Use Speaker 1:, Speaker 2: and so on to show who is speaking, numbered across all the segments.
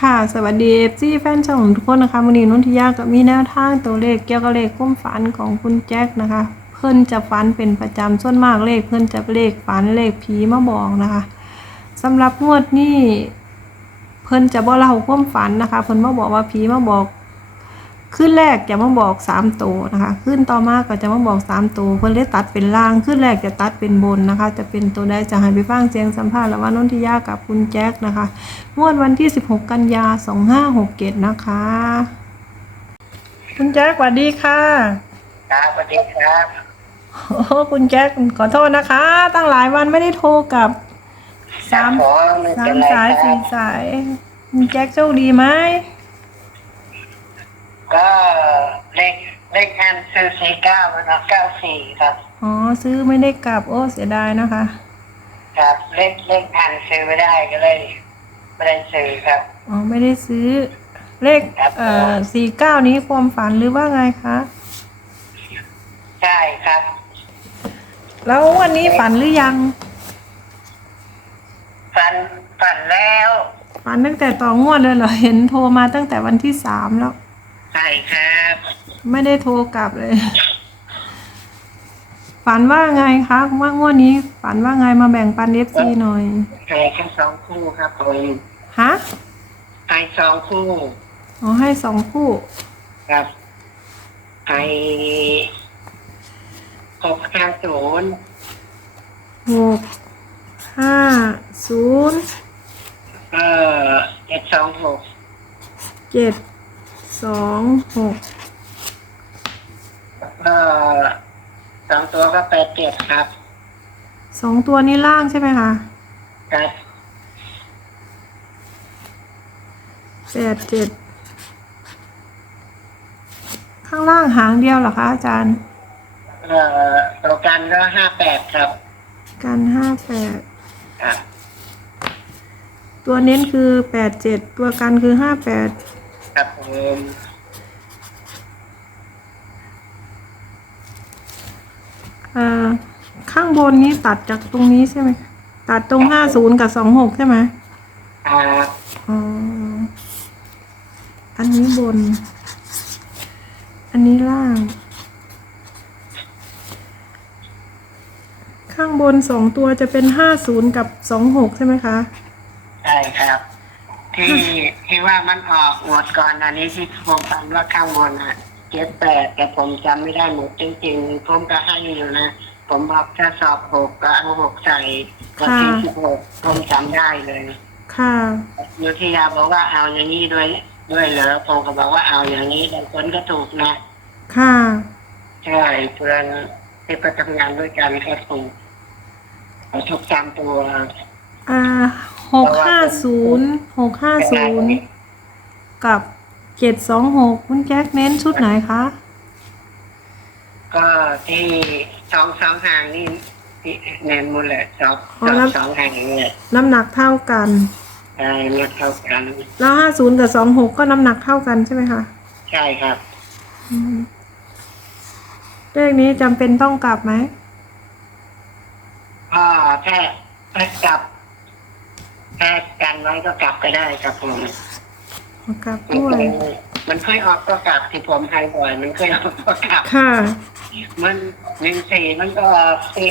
Speaker 1: ค่ะ สวัสดีเอฟซีแฟนช่องทุกคนนะคะวันนี้นุ่นทิยาก็มีแนวทางตัวเลขเกี่ยวกับเลขคุ้มฝันของคุณแจ็คนะคะ เพิ่นจะฝันเป็นประจำส่วนมากเลขเพิ่นจะเลขฝันเลขผีมาบอกนะคะสำหรับงวดนี้เพิ่นจะบอกเล่าความฝันนะคะ เพิ่นมาบอกว่าผีมาบอก ขึ้นแรกจะมาบอกสามตัวนะคะขึ้นต่อมาก็จะมาบอกสามตัวเพิ่นเลยตัดเป็นล่างขึ้นแรกจะตัดเป็นบนนะคะ จะเป็นตัวใดจะให้ไปฟังเสียงสัมภาษณ์ระหว่างนนทิยากับคุณแจ็คนะคะงวดวันที่ 16 กันยา 2567 นะคะ คุณแจ็คสวัสดีค่ะ
Speaker 2: ครับสวัสดีครับ
Speaker 1: โอ้คุณแจ็คขอโทษนะคะ ตั้งหลายวันไม่ได้โทรกลับสาม
Speaker 2: ขอไม่
Speaker 1: สา
Speaker 2: เป็น
Speaker 1: ม
Speaker 2: ไร
Speaker 1: สาย
Speaker 2: ครั
Speaker 1: สี่
Speaker 2: บ
Speaker 1: สายคุณแจ็คโชคดีไหม
Speaker 2: ก็เลขเลขอันซื้อสี่เก้ามันเก้าสี่ครับ
Speaker 1: อ๋อซื้อไม่ได้กลับโอ้เสียดายนะคะ
Speaker 2: ครับ เลขเลขอันซื้อไม่ได้ก็เลยไม่ได้ซื้อครับ
Speaker 1: อ๋อไม่ได้ซื้อ เลข
Speaker 2: ครับ
Speaker 1: เอ่อสี่เก้านี้ความฝันหรือว่าไงคะ
Speaker 2: ใช่ครับ
Speaker 1: แล้ววันนี้ฝันหรือยัง
Speaker 2: ฝันฝันแล้ว
Speaker 1: ฝันตั้งแต่ต่องวดเลยเหรอเห็นโทรมาตั้งแต่วันที่สามแล้ว
Speaker 2: ใช่ครับ
Speaker 1: ไม่ได้โทรกลับเลย ฝันว่าไงคะว่างวดนี้ ฝันว่าไงมาแบ่งปันเอฟซีหน่อย
Speaker 2: ใช่แค่สองคู่ครับผม
Speaker 1: ฮะ
Speaker 2: ใช้สองคู่
Speaker 1: อ๋อให้สองคู่
Speaker 2: ครับไอหกห้าศูนย์
Speaker 1: หกห้าศูนย์
Speaker 2: เออเจ็ดสองหก
Speaker 1: เจ็ด สองหก
Speaker 2: เออสองตัวก็แปดเจ็ดครับ
Speaker 1: สองตัวนี้ล่างใช่ไหมคะ
Speaker 2: ครับ
Speaker 1: แปดเจ็ดข้างล่างหางเดียวเหรอคะอาจารย์
Speaker 2: เอ่อตัวกันก็ห้าแปดครับ
Speaker 1: กันห้าแปด
Speaker 2: ครับ
Speaker 1: ตัวเน้นคือแปดเจ็ดตัวกันคือห้าแปด
Speaker 2: ครับผม
Speaker 1: อ่าข้างบนนี้ตัดจากตรงนี้ใช่ไหม ตัดตรงห้าศูนย์กับสองหกใช่ไหม
Speaker 2: อ่า
Speaker 1: อ๋อ อันนี้บน อันนี้ล่าง ข้างบนสองตัวจะเป็นห้าศูนย์กับสองหกใช่ไหมคะ
Speaker 2: ใช่ครับ ที่ที่ว่ามันออกหมดก่อนอันนี้ที่ผมฟังว่าข้างบนอะเจ็ดแปดแต่ผมจำไม่ได้หมดจริงๆผมก็ให้อยู่นะ ผมบอกถ้าสอบหกก็เอาหกใส่ก็ที่สิบหกผมจำได้เลย
Speaker 1: ค่ะ
Speaker 2: ยุทธยาบอกว่าเอาอย่างนี้ด้วยด้วยเหรอผมก็บอกว่าเอาอย่างนี้บางคนก็ถูกนะ
Speaker 1: ค่ะ
Speaker 2: ใช่เพื่อนที่ไปทำงานด้วยกันก็ถูกเขาถูกตามตัว
Speaker 1: อ่า หกห้าศูนย์หกห้าศูนย์กับเจ็ดสองหกคุณแจ็คเน้นชุดไหนคะ
Speaker 2: ก็ที่สองสองห่างนี่ที่เน้นหมดเลยสอง
Speaker 1: อ๋อ
Speaker 2: สอง
Speaker 1: แล้ว
Speaker 2: สองห่างเนี่ย
Speaker 1: น้ำหนักเท่ากัน
Speaker 2: ใช่เลือกเท่ากัน
Speaker 1: แล้วห้าศูนย์กับสองหกก็น้ำหนักเท่ากันใช่ไหมคะ
Speaker 2: ใช่ครับ
Speaker 1: อืมเลขนี้จำเป็นต้องกลับไหม
Speaker 2: ก็แค่แค่กลับ แค่กันไว้ก็กลับก็ได้ครับผม
Speaker 1: กลับ
Speaker 2: มัน
Speaker 1: ด้วย
Speaker 2: เคยมันเคยออกก็กลับที่ผมให้บ่อย มันเคยออกก็กลับ
Speaker 1: ค่ะ
Speaker 2: มันหนึ่งสี่มันก็สี่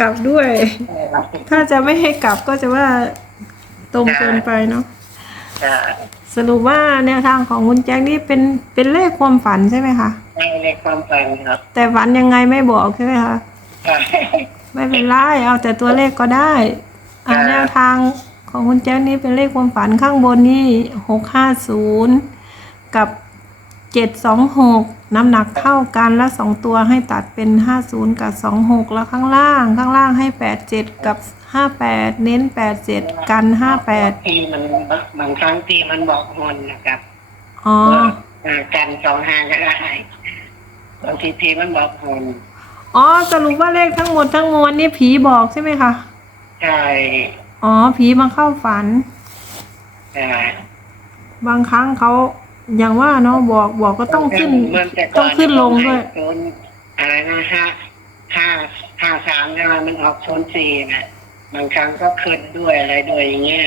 Speaker 1: กลับด้วย ถ้าจะไม่ให้กลับก็จะว่าตรงเกินไปเนาะ
Speaker 2: จะ
Speaker 1: สรุปว่าแนวทางของคุณแจ็คนี่เป็นเป็นเลขความฝันใช่ไหมคะ
Speaker 2: ให้ในความฝันครับ
Speaker 1: แต่ฝันยังไงไม่บอกใช่ไหมคะ ไม่เป็นไรเอาแต่ตัวเลขก็ได้ อ่า
Speaker 2: ครับ
Speaker 1: แนวทางของคุณแจ็คนี่เป็นเลขความฝันข้างบนนี่หกห้าศูนย์กับเจ็ดสองหกน้ำหนักเท่ากันและสองตัวให้ตัดเป็นห้าศูนย์กับสองหกแล้วข้างล่างข้างล่างให้แปดเจ็ดกับห้าแปดเน้นแปดเจ็ดกันห้าแปด
Speaker 2: ทีมันบางครั้งทีมันบอกมนนะครับ
Speaker 1: อ๋อ
Speaker 2: เออกันสองห้างก็ได้บางทีทีมันบอกมน
Speaker 1: อ๋อสรุปว่าเลขทั้งหมดทั้งมวลนี่ผีบอกใช่ไหมคะ
Speaker 2: ใช่
Speaker 1: อ๋อ ผีมาเข้าฝัน
Speaker 2: ใช่
Speaker 1: บางครั้งเขาอย่างว่าเนาะบอกบอกก็ต้องขึ้น
Speaker 2: เหมือนแต่ก่
Speaker 1: ต้องขึ้นลงด้วย
Speaker 2: โซนอะไรนะห้าห้าห้าสามใช่ไหมมันออกโซนสี่นะบางครั้งก็ขึ้นด้วยอะไรด้วยอย่างเงี้ย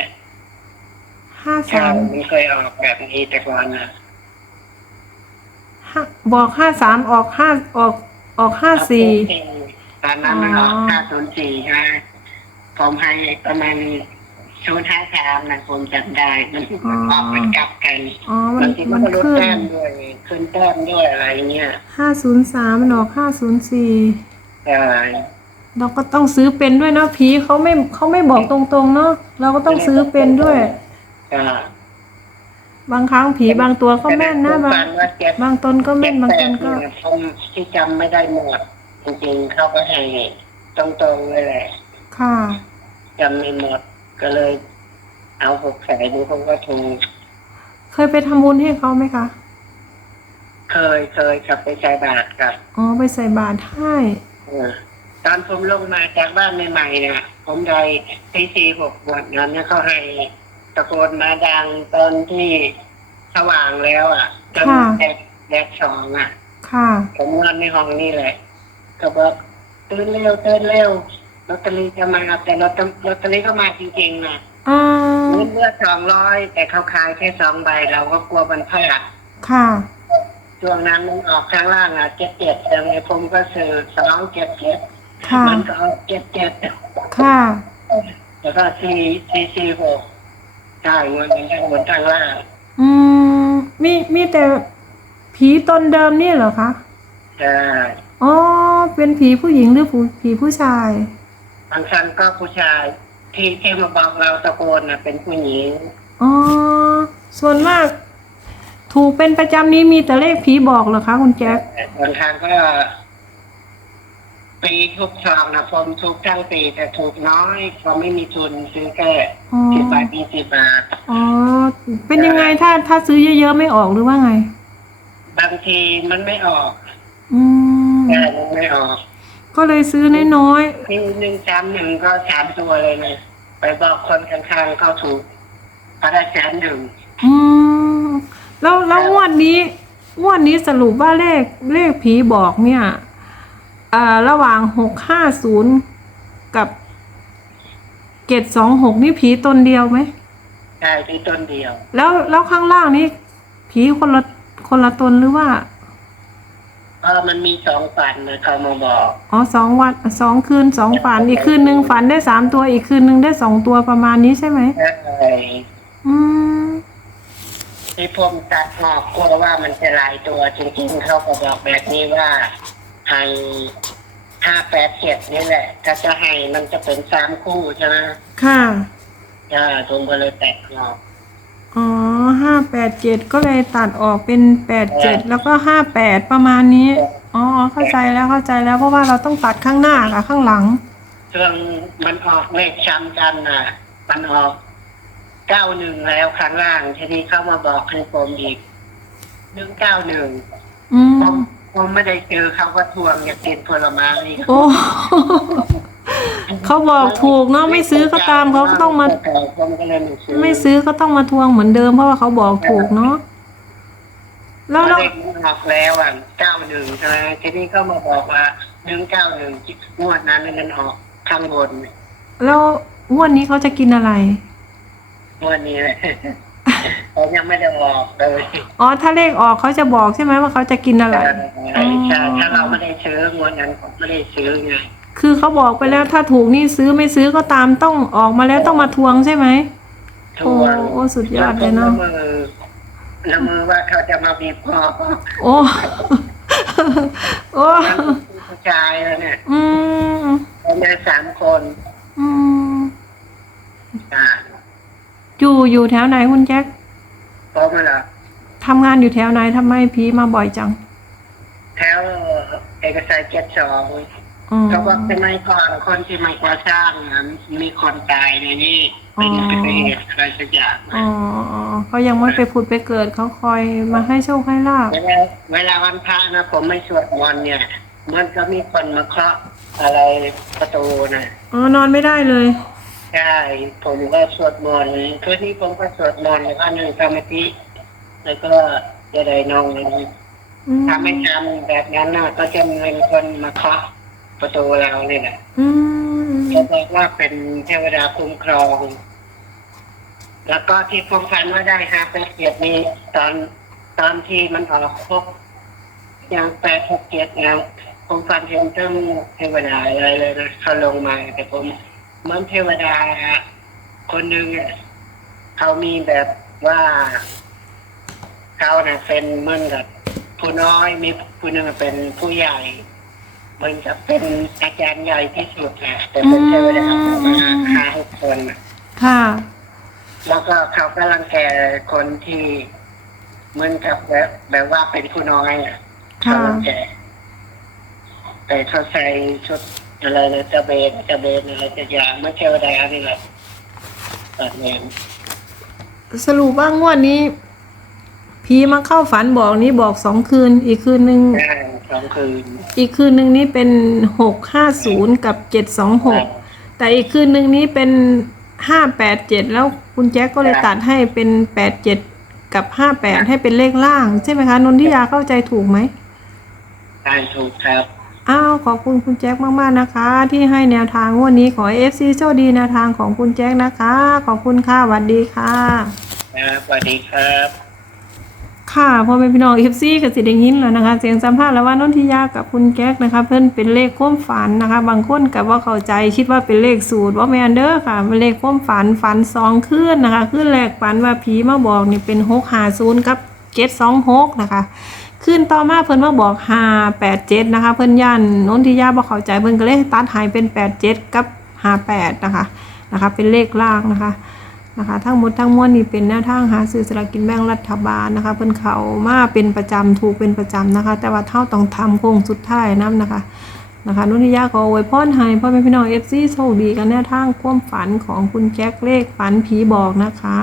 Speaker 1: ห้า
Speaker 2: ใช่
Speaker 1: สาม
Speaker 2: มันเคยออกแบบนี้แต่ก่อนนะ
Speaker 1: ห้าบอกห้าสามออกห้าออกออกห้าสี่
Speaker 2: ตอนนั้นมันออก
Speaker 1: อ๋อ
Speaker 2: ห้าศูนย์สี่ใช่ไหม ผมให้ประมาณศูนย์ห้าสามนะผมจำได้มันออกเป็นกลับกัน
Speaker 1: อ๋อ มั
Speaker 2: บานงทีมั
Speaker 1: มันน
Speaker 2: ก็ลด
Speaker 1: ขึ้น
Speaker 2: แต้มด้วยขึ้นแต้มด้วยอะไรเงี้ย
Speaker 1: ห้าศูนย์สามมันออกห้าศูนย์สี่
Speaker 2: ใช่
Speaker 1: เราก็ต้องซื้อเป็นด้วยเนาะผีเขาไม่เขาไม่บอกตรงๆเนาะเราก็ต้องซื้อเป็นด้วย
Speaker 2: ก็
Speaker 1: บางครั้งผีบางตัวก็แม่นนะบาง
Speaker 2: ฟัว่าเจ็ด
Speaker 1: บางตนก็แม่นบางตนก็
Speaker 2: เจ็ดแปดเยผมที่จำไม่ได้หมด จริงๆเขาก็ให้ตรงๆเลยแหละ
Speaker 1: ค่ะ
Speaker 2: จำไม่หมดก็เลย เอาหกใส่ดูเขาก็ถูก
Speaker 1: เคยไปทำบุญให้เขาไหมคะ
Speaker 2: เคยเคยขับไปใช้บาทกับ
Speaker 1: อ๋อไปใส่บาตรให้
Speaker 2: เออตอนผมลงมาจากบ้านใหม่ๆเนี่ยผมได้ตีสี่หกบวชนั้นเนี่ยเขาให้ตะโกนมาดังตอนที่สว่างแล้วอะจนแดดแดดสองอะ
Speaker 1: ค่ะ
Speaker 2: ผมนอนในห้องนี่แหละก็บอกตื่นเร็วตื่นเร็ว ลอตเตอรี่จะมาแต่ลอตเตอลอตเตอรี่ก็มาจริงๆนะ
Speaker 1: อ่า
Speaker 2: เงินเลือดสองร้อยแต่เขาขายแค่สองใบเราก็กลัวมันพลาด
Speaker 1: ค่ะ
Speaker 2: ช่วงนั้นมันออกข้างล่างอะเจ็ดเจ็ดแต่ในผมก็ซื้อสองเจ็ดเจ็ด
Speaker 1: ค่ะ
Speaker 2: มันก็ออกเจ็ดเจ็ด
Speaker 1: ค่ะ
Speaker 2: แล้วก็สี่สี่สี่หกใช่เงินมันทั้งบนทั้งล่าง
Speaker 1: อืมมีมีแต่ผีตนเดิมนี่เหรอคะ
Speaker 2: ใช่
Speaker 1: อ๋อ เป็นผีผู้หญิงหรือผู้ผีผู้ชาย
Speaker 2: บางครั้งก็ผู้ชายที่ที่มาบอกเราตะโกนน่ะเป็นผู้หญิง
Speaker 1: อ๋อ ส่วนมาก ถูกเป็นประจำนี้มีแต่เลขผีบอกเหรอคะคุณแจ็ค
Speaker 2: บางครั้งก็ปีทุกซองนะผมทุกทั้งปีแต่ถูกน้อยเพราะไม่มีทุนซื้อแค่
Speaker 1: อ๋อ
Speaker 2: สิบบาทยี่สิบบาท
Speaker 1: อ๋อ เป็นยังไงถ้าถ้าซื้อเยอะๆไม่ออกหรือว่าไง
Speaker 2: บางทีมันไม่ออก
Speaker 1: อืม
Speaker 2: แต่มันไม่ออก
Speaker 1: ก็เลยซื้อน้อย
Speaker 2: ทีหนึ่งสามหนึ่งก็สามตัวเลยนะไปบอกคนข้างๆเขาถูกเขาได้แสนหนึ่ง
Speaker 1: ๆอืมแล้วแล้วงวดนี้งวดนี้สรุปว่าเลขเลขผีบอกเนี่ยอ่าระหว่างหกห้าศูนย์กับเกตสองหกนี่ผีตนเดียวไหม
Speaker 2: ใช่ที่ต้นเดียว
Speaker 1: แล้วแล้วข้างล่างนี่ผีคนละคนละตนหรือว่า
Speaker 2: เพราะมันมีสองฝันนะเขามาบอก
Speaker 1: อ๋อสองวันสองคืนสองฝันอีกคืนหนึ่งฝันได้สามตัวอีกคืนหนึ่งได้สองตัวประมาณนี้ใช่ไหม
Speaker 2: ใช่
Speaker 1: อืม
Speaker 2: ที่ผมตัดหอกกลัวว่ามันจะหลายตัว จริงๆเขาก็บอกแบบนี้ว่าให้ห้าแปดเจ็ดนี่แหละ ถ้าจะให้มันจะเป็นสามคู่ใช่ไหม
Speaker 1: ค่ะ
Speaker 2: ใช่ผมก็เลยแตกหอก
Speaker 1: อ๋อ ห้าแปดเจ็ดก็เลยตัดออกเป็นแปดเจ็ดแล้วก็ห้าแปดประมาณนี้ อ๋อ เข้าใจแล้วเข้าใจแล้วเพราะว่าเราต้องตัดข้างหน้ากับข้างหลัง
Speaker 2: ช่วงมันออกเลขช้ำกันน่ะ มันออกเก้าหนึ่งแล้วข้างล่างทีนี้เข้ามาบอกให้ผมอีกหนึ่งเก้าหนึ่ง
Speaker 1: อืม
Speaker 2: ผมผมไม่ได้เจอเขาก็ทวงอยากกินผลไม้
Speaker 1: โอ้ เขาบอกถูกเนาะไม่ซื้อก็ตามเขาก็ต้องมา
Speaker 2: ผมก็เลยไม่ซื้อ
Speaker 1: ไม่ซื้อก็ต้องมาทวงเหมือนเดิมเพราะว่าเขาบอกถูกเนาะแล้ว
Speaker 2: แล้
Speaker 1: แล้วว
Speaker 2: เลขมันออกแล้วอะเก้าหนึ่งใช่ไหมทีนี้ก็มาบอกว่าหนึ่งเก้าหนึ่งงวดนั้นมันออกข้างบน
Speaker 1: แล้วงวดนี้เขาจะกินอะไร
Speaker 2: งวดนี้เลยเขายังไม่ได้บอกเลย
Speaker 1: อ๋อ ถ้าเลขออกเขาจะบอกใช่ไหมว่าเขาจะกินอะไร
Speaker 2: ใช่ใช่ถ้าเราไม่ได้ซื้องวดนั้นผมไม่ได้ซื้อไง
Speaker 1: คือเขาบอกไปแล้วถ้าถูกนี่ซื้อไม่ซื้อก็ตามต้องออกมาแล้วต้องมาทวงใช่ไหม
Speaker 2: ทวง
Speaker 1: โอ้โอ้สุดยอดเลยเนอะ
Speaker 2: แล้วมือแล้วมือว่าเขาจะมาบีบคอ
Speaker 1: โอ้ โอ้
Speaker 2: ผู้ชายแล้วเนี่ย
Speaker 1: อืม
Speaker 2: ผมมีสามคน
Speaker 1: อืม
Speaker 2: อ่า
Speaker 1: อยู่อยู่แถวไหนคุณแจ็ค
Speaker 2: ผมเหรอ
Speaker 1: ทำงานอยู่แถวไหนทำไมพีมาบ่อยจัง
Speaker 2: แถวเอกสารเจ็ดสอง
Speaker 1: อ๋อ
Speaker 2: เขาบอกสมัยก่อนคนที่มาก่อสร้างนะมีคนตายในนี่เป็น
Speaker 1: อ๋อ
Speaker 2: เป็นเหตุอะไรสักอย่าง
Speaker 1: อ๋ออ๋อเขายังไม่ไปผุดไปเกิดเขาคอยมาให้โชคให้ลาบ
Speaker 2: เวลาเวลาวันพระนะผมไม่สวดมนต์เนี่ย มันก็มีคนมาเคาะอะไรประตูนะ
Speaker 1: อ๋อนอนไม่ได้เลย
Speaker 2: ใช่ผมก็สวดมนต์คืนนี้ผมก็สวดมนต์แล้วก็นั่งสมาธิแล้วก็จะได้นอนเลย
Speaker 1: อืม
Speaker 2: ถ้าไม่ทำแบบนั้นนะก็จะมีคนมาเคาะ ประตูเราเนี่ยแหละ
Speaker 1: อืม
Speaker 2: เขาบอกว่าเป็นเทวดาคุ้มครอง แล้วก็ที่ผมฝันว่าได้ฮะเป็นเกียรตินี้ตอนตอนที่มันออกพวกอย่างแปดหกเกียรตินะผมฝันเห็นเจ้าเทวดาอะไรเลยนะเขาลงมาแต่ผมเหมือนเทวดาคนหนึ่งอะเขามีแบบว่าเขาเน่ะเป็นเหมือนกับผู้น้อยมีผู้หนึงเป็นผู้ใหญ่เห มือนกับเป็นอาจารย์ใหญ่ที่สุดแหละแต่เป็นเทวดาประมาณห้าหกคนน่ะ
Speaker 1: ค่ะ
Speaker 2: แล้วก็เขากำลังแก่คนที่เหมือนกับแบบแบบว่าเป็นผู้น้อยอะ
Speaker 1: ค่ะ
Speaker 2: กำลังแก่แต่เขาใส่ชุดอะไรนะจะเบนจะเบนอะไรจะอย่างไม่เทวดานี่แหละตัดเนียน
Speaker 1: สรุปว่างวดนี้ผีมาเข้าฝันบอกนี้บอกสองคืนอีกคืนหนึ่ง
Speaker 2: ได้ สองคืน
Speaker 1: อีกคืนหนึ่งนี้เป็นหกห้าศูนย์กับเจ็ดสองหกแต่อีกคืนหนึ่งนี้เป็นห้าแปดเจ็ดแล้วคุณแจ็คก็เลยตัดให้เป็นแปดเจ็ดกับห้าแปดให้เป็นเลขล่าง ใช่ไหมคะนนทิยาเข้าใจถูกไหม
Speaker 2: ได้ถูกครับ
Speaker 1: อ้าวขอบคุณคุณแจ็คมากๆนะคะ ที่ให้แนวทางงวันนี้ขอเอฟซีโชคดีแนวทางของคุณแจ็คนะคะ ขอบคุณค่ะสวัสดีค่ะ
Speaker 2: ครับสวัสดีครับ
Speaker 1: ค่ะพอเป็นพี่น้องเอฟซีกับสิได้ยินแล้วนะคะ เสียงสัมภาษณ์แล้วว่านนทิยากับคุณแก๊กนะคะ เพื่อนเป็นเลขความฝันนะคะ บางคนกับว่าเข้าใจคิดว่าเป็นเลขสูตรว่าแมนเดอร์ค่ะเป็นเลขความฝันฝันสองขึ้นนะคะขึ้นแรกฝันว่าผีมาบอกนี่เป็นหกหาศูนย์กับเจ็ดสองหกนะคะขึ้นต่อมาเพิ่นมาบอกห้าแปดเจ็ดนะคะ เพิ่นย่านนนทิยาบอกเข้าใจเพิ่นก็เลยตัดหายเป็นแปดเจ็ดกับห้าแปดนะคะนะคะ เป็นเลขล่างนะคะ นะคะ ทั้งหมดทั้งมวลนี่เป็นหน้าทางหาซื้อสลากกินแบ่งรัฐบาลนะคะ เพิ่นเขามาเป็นประจำถูกเป็นประจำนะคะ แต่ว่าเท่าต้องทำโค้งสุดท้ายนํนะคะนะคะนุนิยาขออวยพรให้พ่อแม่พี่น้องเอฟซีโชคดีกันแนวทางความฝันของคุณแจ็คเลขฝันผีบอกนะคะ